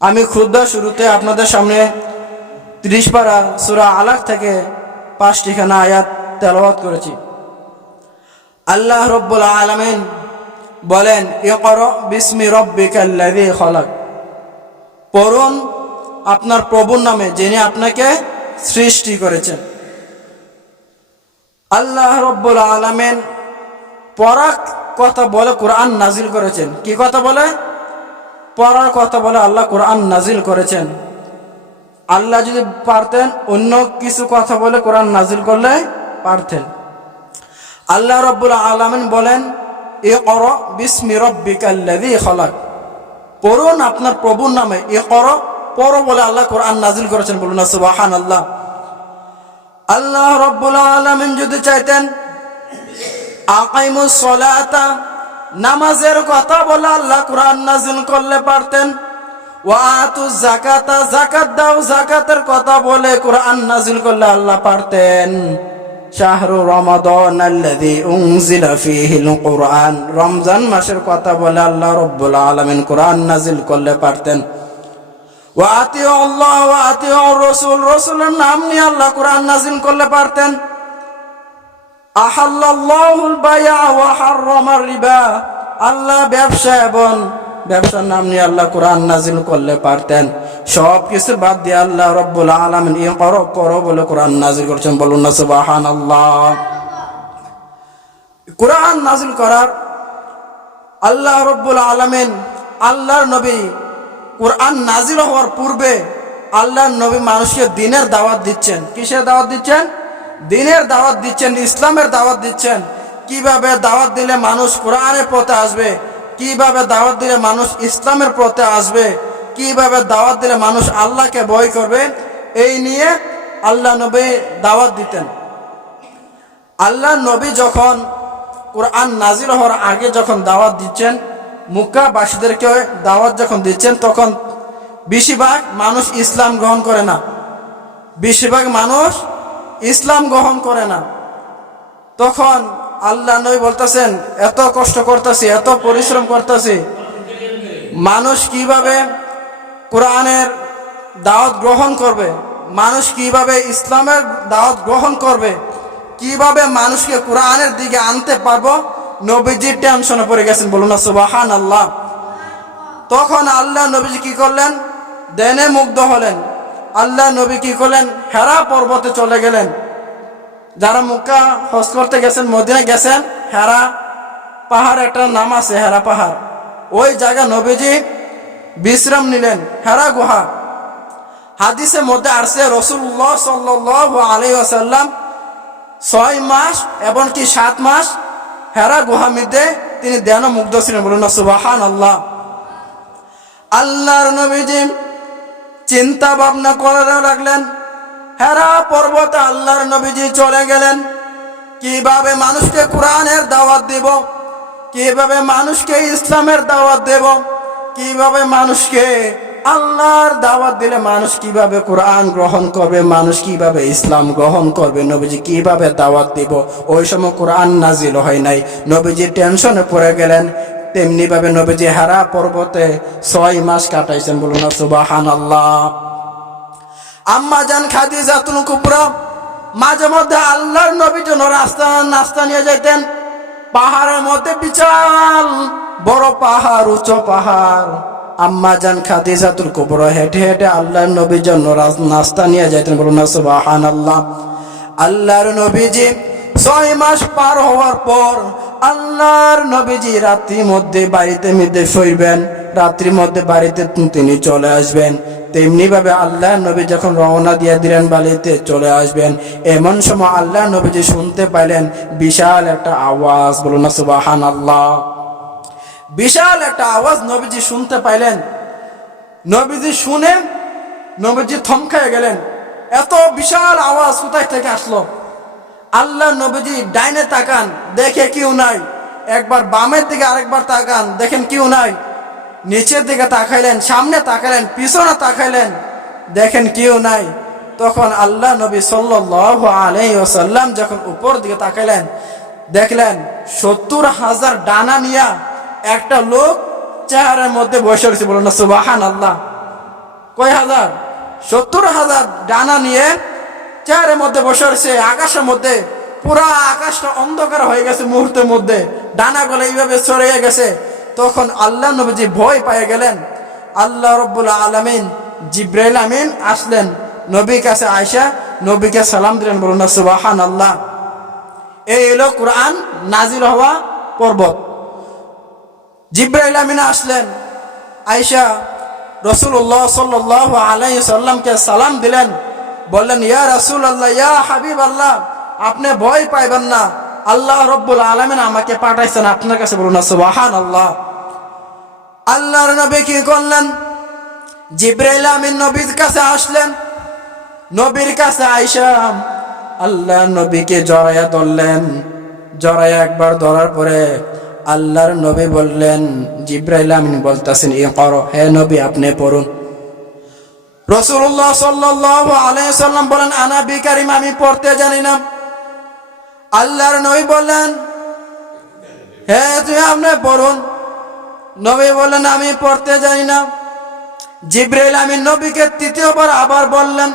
আমি খুদ্া শুরুতে আপনাদের সামনে ৩০ পারা সূরা আলাক থেকে ৫টিখানা আয়াত তেলাওয়াত করেছি। আল্লাহ রব্বুল আলামিন বলেন, ইকরা বিসমি রব্বিকাল্লাযী খলাক, পড়ুন আপনার প্রভুর নামে যিনি আপনাকে সৃষ্টি করেছেন। আল্লাহ রব্বুল আলামিন পড়ার কথা বলে কোরআন নাজিল করেছেন। কি কথা বলে? পড়ার কথা বলে আল্লাহ কোরআন নাজিল করেছেন। আল্লাহ যদি পারতেন অন্য কিছু কথা বলে কোরআন নাজিল করলে পারতেন। আল্লাহ রব্বুল আলামিন বলেন, ইকরা বিসমি রব্বিকাল্লাযী খলাক, পড়ুন আপনার প্রভুর নামে। ইকরা পড়ো বলে আল্লাহ কোরআন নাজিল করেছেন। বলুন না সুবহানাল্লাহ। আল্লাহ রব্বুল আলামিন যদি চাইতেন আকাইমুস সালাতা, নামাজের কথা বলে আল্লাহ কোরআন নাজিল করলে পারতেন। ওয়া আতুজ যাকাতা, যাকাত দাও, যাকাতের কথা বলে কোরআন নাজিল করলে আল্লাহ পারতেন। শাহরু রমাদানাল্লাযী উনজিলা ফীহিল কুরআন, রমজান মাসের কথা বলে আল্লাহ রব্বুল আলামিন কোরআন নাজিল করলে পারতেন। ওয়া আতিউ আল্লাহ ওয়া আতিউ রাসূল, রাসূলের নাম নিয়ে আল্লাহ কোরআন নাজিল করলে পারতেন। আহাল্লাল্লাহুল বাইআ ওয়া হাররামার রিবা, আল্লাহ ব্যবসা এবং ব্যবসার নাম নিয়ে আল্লাহ কোরআন নাজিল করলে পারতেন। সব কিছু বাদ দিয়ে আল্লাহ রব্বুল আলামিন ইকরা পড়ো বলে কোরআন নাজিল করেছেন। বলুন না সুবহানাল্লাহ। কোরআন নাজিল করার আল্লাহ রব্বুল আলামিন, আল্লাহর নবী কোরআন নাজিল হওয়ার পূর্বে আল্লাহর নবী মানুষকে দ্বীনের দাওয়াত দিচ্ছেন। কিসের দাওয়াত দিচ্ছেন? দ্বীনের দাওয়াত দিচ্ছেন, ইসলামের দাওয়াত দিচ্ছেন। কিভাবে দাওয়াত দিলে মানুষ কোরআনের পথে আসবে, কিভাবে দাওয়াত দিলে মানুষ ইসলামের পথে আসবে, কিভাবে দাওয়াত দিলে মানুষ আল্লাহকে ভয় করবে, এই নিয়ে আল্লাহ নবী দাওয়াত দিতেন। আল্লাহ নবী যখন কোরআন নাজিল হওয়ার আগে যখন দাওয়াত দিচ্ছেন, মক্কাবাসীদেরকে দাওয়াত যখন দিচ্ছেন, তখন বেশিরভাগ মানুষ ইসলাম গ্রহণ করে না। বেশিরভাগ মানুষ ইসলাম গ্রহণ করে না। তখন আল্লাহ নবী বলতেছেন, এত কষ্ট করতেছি, এত পরিশ্রম করতেছি, মানুষ কিভাবে কোরআনের দাওয়াত গ্রহণ করবে, মানুষ কিভাবে ইসলামের দাওয়াত গ্রহণ করবে, কিভাবে মানুষকে কোরআনের দিকে আনতে পারবো, নবীজি টেনশনে পড়ে গেছেন। বলুন না সুবহানাল্লাহ। তখন আল্লাহ নবীজি কি করলেন? দেনে মুগ্ধ হলেন। আল্লাহ নবী কি করলেন? হেরা পর্বতে চলে গেলেন। যারা মক্কা হজ করতে গেছেন, মদিনা গেছেন, হেরা পাহাড় একটা নাম আছে, হেরা পাহাড়, ওই জায়গা নবীজি বিশ্রাম নিলেন। হেরা গুহা, হাদিসের মধ্যে আসছে রাসূলুল্লাহ সাল্লাল্লাহু আলাইহি ওয়াসাল্লাম 6 মাস এবং কি 7 মাস হেরা গুহা মধ্যে তিনি ধ্যানমুগ্ধ ছিলেন। বলুন না সুবহানাল্লাহ। আল্লাহর নবীজি চিন্তা ভাবনা করে লাগলেন। হেরা পর্বতে আল্লাহর নবীজি চলে গেলেন। কিভাবে মানুষকে কোরআনের দাওয়াত দেব, কিভাবে মানুষকে ইসলামের দাওয়াত দেব, কিভাবে মানুষকে আল্লাহর দাওয়াত দিলে মানুষ কিভাবে কোরআন গ্রহণ করবে, মানুষ কিভাবে ইসলাম গ্রহণ করবে, নবীজি কিভাবে দাওয়াত দিব। ওই সময় কোরআন নাজিল হয় নাই। নবীজি টেনশনে পড়ে গেলেন। তেমনি ভাবে নবীজি হেরা পর্বতে 6 মাস কাটাইছেন। বলুন না সুবহানাল্লাহ। আম্মা জান খাদিজাতুল কুবরা মাঝে মধ্যে আল্লাহর নবীর জন্য নাস্তা নিয়ে যাইতেন। পাহাড়ের মধ্যে বিশাল বড় পাহাড়, উঁচু পাহাড়, আম্মা জান খাদিজাতুল কুবরা হেঁটে হেঁটে আল্লাহর নবীর জন্য নাস্তা নিয়ে যাইতেন। বলুন না সুবহানাল্লাহ। আল্লাহর নবীজি 6 মাস পার হওয়ার পর আল্লাহর নবীজি রাত্রির মধ্যে বাড়িতে ফিরবেন, রাত্রির মধ্যে বাড়িতে তিনি চলে আসবেন। তেমনি ভাবে আল্লাহ নবী যখন রওনা দিয়ে দিলেন বাড়িতে চলে আসবেন, এমন সময় আল্লাহ নবীজি শুনতে পাইলেন বিশাল একটা আওয়াজ। বলুন না সুবহানাল্লাহ। বিশাল একটা আওয়াজ নবীজি শুনতে পাইলেন। নবীজি শুনে নবীজি থমকে গেলেন। এত বিশাল আওয়াজ কোথায় থেকে আসলো? আল্লাহ নবীজি ডাইনে তাকান, দেখে কেউ নাই। একবার বামের দিকে আরেকবার তাকান, দেখেন কেউ নাই। নিচের দিকে তাকাইলেন, সামনে তাকাইলেন, পিছনে তাকাইলেন, দেখেন কেউ নাই। তখন আল্লাহ নবী সাল্লাল্লাহু আলাইহি ওয়াসাল্লাম যখন উপর দিকে তাকাইলেন, দেখলেন 70,000 ডানা নিয়া একটা লোক চেহারার মধ্যে বসে রয়েছে। বলুন না সুবহানাল্লাহ। কয় হাজার? 70,000 ডানা নিয়ে চেয়ারের মধ্যে বসে রয়েছে আকাশের মধ্যে। পুরা আকাশটা অন্ধকার হয়ে গেছে মুহূর্তের মধ্যে, ডানাগুলো এইভাবে ছড়িয়ে গেছে। তখন আল্লাহ নবীজি ভয় পেয়ে গেলেন। আল্লাহ রাব্বুল আলামিন জিবরাইল আমিন আসলেন নবীর কাছে, আয়েশা নবীকে সালাম দিলেন। বলুন না সুবহানাল্লাহ। এই হলো কোরআন নাজিল হওয়া পর্বত। জিবরাইল আমিন আসলেন, আয়েশা রাসূলুল্লাহ সাল্লাল্লাহু আলাইহি সাল্লামকে সালাম দিলেন, বললেন ইয়া রাসূলুল্লাহ, ইয়া হাবিবাল্লাহ, আপনি ভয় পাইবেন না, আল্লাহ রাব্বুল আলামিন আমাকে পাঠাইছেন আপনার কাছে। বলুন না সুবহানাল্লাহ। আল্লাহর নবী কি করলেন? জিবরাইল আমিন নবীর কাছে আসলেন। নবীর কাছে আয়েশা আল্লাহ নবীকে জড়াইয়া ধরলেন। জড়াইয়া একবার ধরার পরে আল্লাহর নবী বললেন, জিবরাইল আমিন বলতেছেন ইকরা, হে নবী আপনি পড়ুন। রাসূলুল্লাহ সাল্লাল্লাহু আলাইহি সাল্লাম বলেন আনা বিকারিম, আমি পড়তে জানি না। আল্লাহর নবী বললেন হে তুমি আপনি পড়ুন। নবী বললেন আমি পড়তে জানি না। জিবরাইল আমিন নবীকে তৃতীয়বার আবার বললেন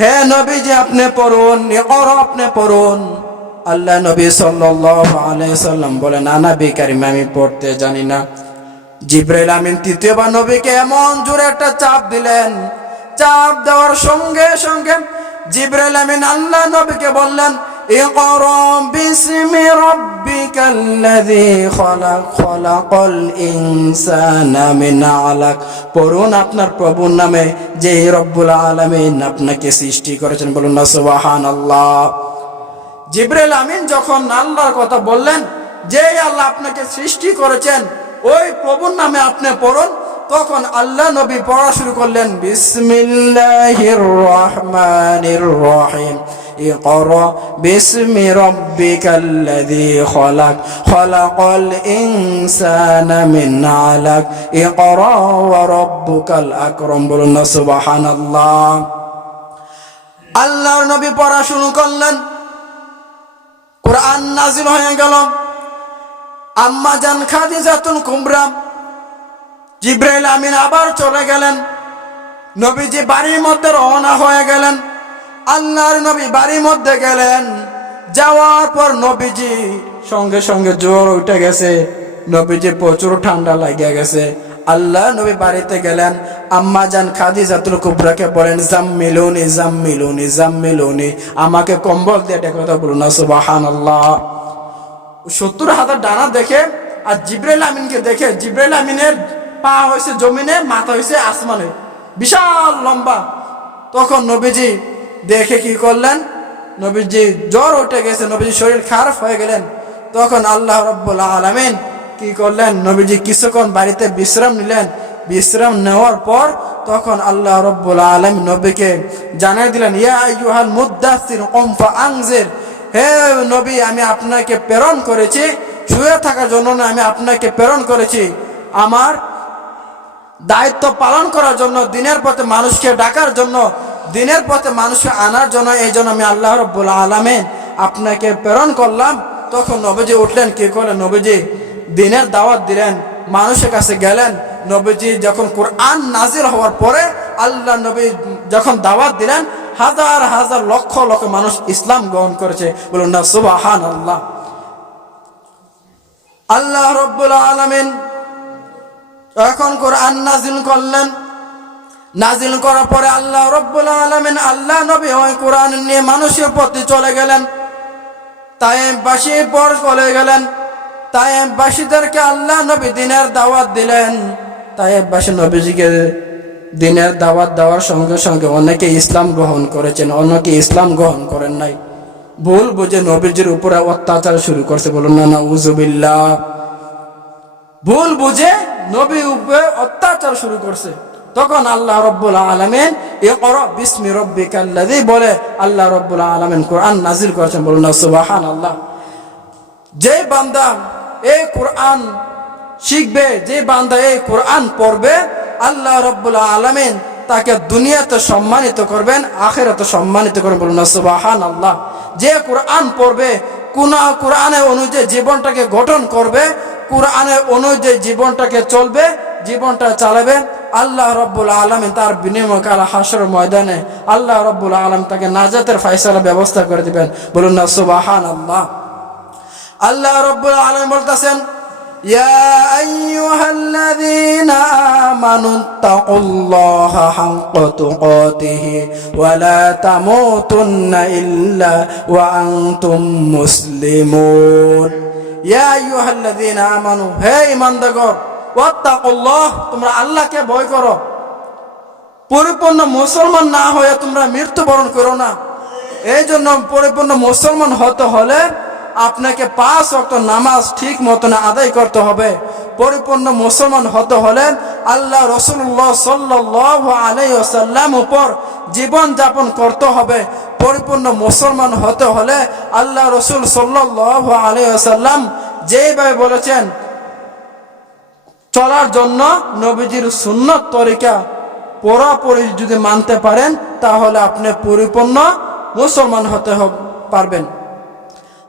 হে নবী যে আপনি পড়ুন, ইকরা আপনি পড়ুন। আল্লাহ নবী সাল্লাল্লাহু আলাইহি সাল্লাম বলেন আনা বিকারিম, আমি পড়তে জানি না। জিবরাইল আমিন তৃতীয়বার নবীকে এমন জোরে একটা চাপ দিলেন। চাপ দেওয়ার সঙ্গে সঙ্গে জিবরাইল আমিন আল্লাহ নবীকে বললেন ইকরা বিসমি রাব্বিকাল্লাযী খালাক, খালাকাল ইনসানা মিন আলাক, পড়ুন আপনার প্রভুর নামে যে রব্বুল আলামিন আপনাকে সৃষ্টি করেছেন। বলুন না সুবহানাল্লাহ। জিবরাইল আমিন যখন আল্লাহর কথা বললেন যে আল্লাহ আপনাকে সৃষ্টি করেছেন ওই প্রভুর নামে আপনি পড়ুন, তখন আল্লাহ নবী পড়া শুরু করলেন বিসমিল্লাহির রহমানির রহিম, ইকরা বিসমি রাব্বিকাল্লাযী খালাক, খালাকাল ইনসানা মিন আলাক, ইকরা ওয়া রাব্বুকাল আকরাম। বলুন না সুবহানাল্লাহ। আল্লাহর নবী পড়া শুরু করলেন, কোরআন নাজিল হয়ে গেল। আম্মা জান খাদিজাতুল কুবরা জিবরাইল আমিন আবার চলে গেলেন। নবীজি বাড়ির মধ্যে রওনা হয়ে গেলেন। আল্লাহর নবী বাড়ির মধ্যে গেলেন, যাওয়ার পর নবীজি সঙ্গে সঙ্গে জ্বর উঠে গেছে। নবীজি প্রচুর ঠান্ডা লাগিয়ে গেছে। আল্লাহ নবী বাড়িতে গেলেন, আম্মা জান খাদিজাতুল কুবরাকে বলেন জাম্মিলুনি জাম্মিলুনি জাম্মিলুনি, আমাকে কম্বল দিয়ে ডেকে কথা। বলুন না সুবহানাল্লাহ। 70,000 ডানা দেখে আর জিবরাইল আমিনকে দেখে, জিবরাইল আমিনের পা হয়েছে জমিনে, মাথা হয়েছে আসমানে, বিশাল লম্বা। তখন নবীজি দেখে কি করলেন, নবীজি জ্বর উঠে গেছে, নবীজি শরীর খারাপ হয়ে গেলেন। তখন আল্লাহ রাব্বুল আলামিন কি করলেন, নবীজি কিছুক্ষণ বাড়িতে বিশ্রাম নিলেন। বিশ্রাম নেওয়ার পর তখন আল্লাহ রাব্বুল আলামিন নবীকে জানিয়ে দিলেন ইয়া আইয়ুহাল মুদ্দাসসির কুম ফাআনজির, হে নবী আমি আপনাকে প্রেরণ করেছি শুয়ে থাকার জন্য না, আমি আপনাকে প্রেরণ করেছি আমার দায়িত্ব পালন করার জন্য, দিনের পথে মানুষকে ডাকার জন্য, দিনের পথে মানুষকে আনার জন্য। এই জন্য আমি আল্লাহ রাব্বুল আলামিন আপনাকে প্রেরণ করলাম। তখন নবীজি উঠলেন, কি করলেন, নবীজি দিনের দাওয়াত দিলেন, মানুষের কাছে গেলেন। নবীজি যখন কোরআন নাজিল হওয়ার পরে আল্লাহ নবী যখন দাওয়াত দিলেন, হাজার হাজার লক্ষ লক্ষ মানুষ ইসলাম গ্রহণ করেছে। বলুন না সুবহানাল্লাহ। আল্লাহ রাব্বুল আলামিন এখন কোরআন নাজিল করলেন। নাজিল করার পরে আল্লাহ রাব্বুল আলামিন আল্লাহ নবী ওই কোরআন নিয়ে মানুষের প্রতি চলে গেলেন। তায়েফবাসী পর চলে গেলেন। তায়েফবাসীদেরকে আল্লাহ নবী দিনের দাওয়াত দিলেন। তায়েফবাসী নবীজিকে দিনের দাওয়াত দেওয়ার সঙ্গে সঙ্গে অনেকে ইসলাম গ্রহণ করেছেন, অনেকে ইসলাম গ্রহণ করেন নাই। ভুল বুঝে নবীজির উপরে অত্যাচার শুরু করছে। বলুন না নাউযুবিল্লাহ। ভুল বুঝে নবীর উপরে অত্যাচার শুরু করছে। তখন আল্লাহ রাব্বুল আলামিন ইকরা বিসমি রাব্বিকাল্লাযী বলে আল্লাহ রাব্বুল আলামিন কোরআন নাজিল করেছেন। বলুন না সুবহানাল্লাহ। যে বান্দা এই কোরআন শিখবে, যে বান্দা এই কোরআন পড়বে, আল্লাহ রাব্বুল আলামিন তাকে দুনিয়াতে সম্মানিত করবেন, আখিরাতে সম্মানিত করবেন। বলুন না সুবহানাল্লাহ। যে কোরআন পড়বে, কোরআনের অনুযায়ী জীবনটাকে গঠন করবে, কোরআনের অনুযায়ী জীবনটাকে চলবে, জীবনটা চালাবে, আল্লাহ রব্বুল আলামিন তার বিনিময় কাল হাসরের ময়দানে আল্লাহ রব্বুল আলামিন তাকে নাজাতের ফয়সালা ব্যবস্থা করে দিবেন। বলুন না সুবহানাল্লাহ। আল্লাহ রব্বুল আলামিন বলতেছেন, ইয়া আইয়ুহাল্লাযীনা আমানুত্তাকুল্লাহা হাক্কা তুকাতিহি ওয়া লা তামুতুন্না ইল্লা ওয়া আনতুম মুসলিমুন। ইয়া আইয়ুহাল্লাযীনা আমানু, হে ঈমানদারগণ, ওয়াত্তাকুল্লাহ, তোমরা আল্লাহকে ভয় করো। পরিপূর্ণ মুসলমান না হয়ে তোমরা মৃত্যুবরণ করো না। এই জন্য পরিপূর্ণ মুসলমান হতে হলে আপনাকে 5 ওয়াক্ত নামাজ ঠিক মতন আদায় করতে হবে। পরিপূর্ণ মুসলমান হতে হলে আল্লাহ রাসূলুল্লাহ সাল্লাল্লাহু আলাইহি ওয়াসাল্লাম উপর জীবন যাপন করতে হবে। পরিপূর্ণ মুসলমান হতে হলে আল্লাহ রাসূল সাল্লাল্লাহু আলাইহি ওয়াসাল্লাম যেভাবে বলেছেন চলার জন্য নবীজির সুন্নত তরিকা পুরোপুরি যদি মানতে পারেন তাহলে আপনি পরিপূর্ণ মুসলমান হতে পারবেন।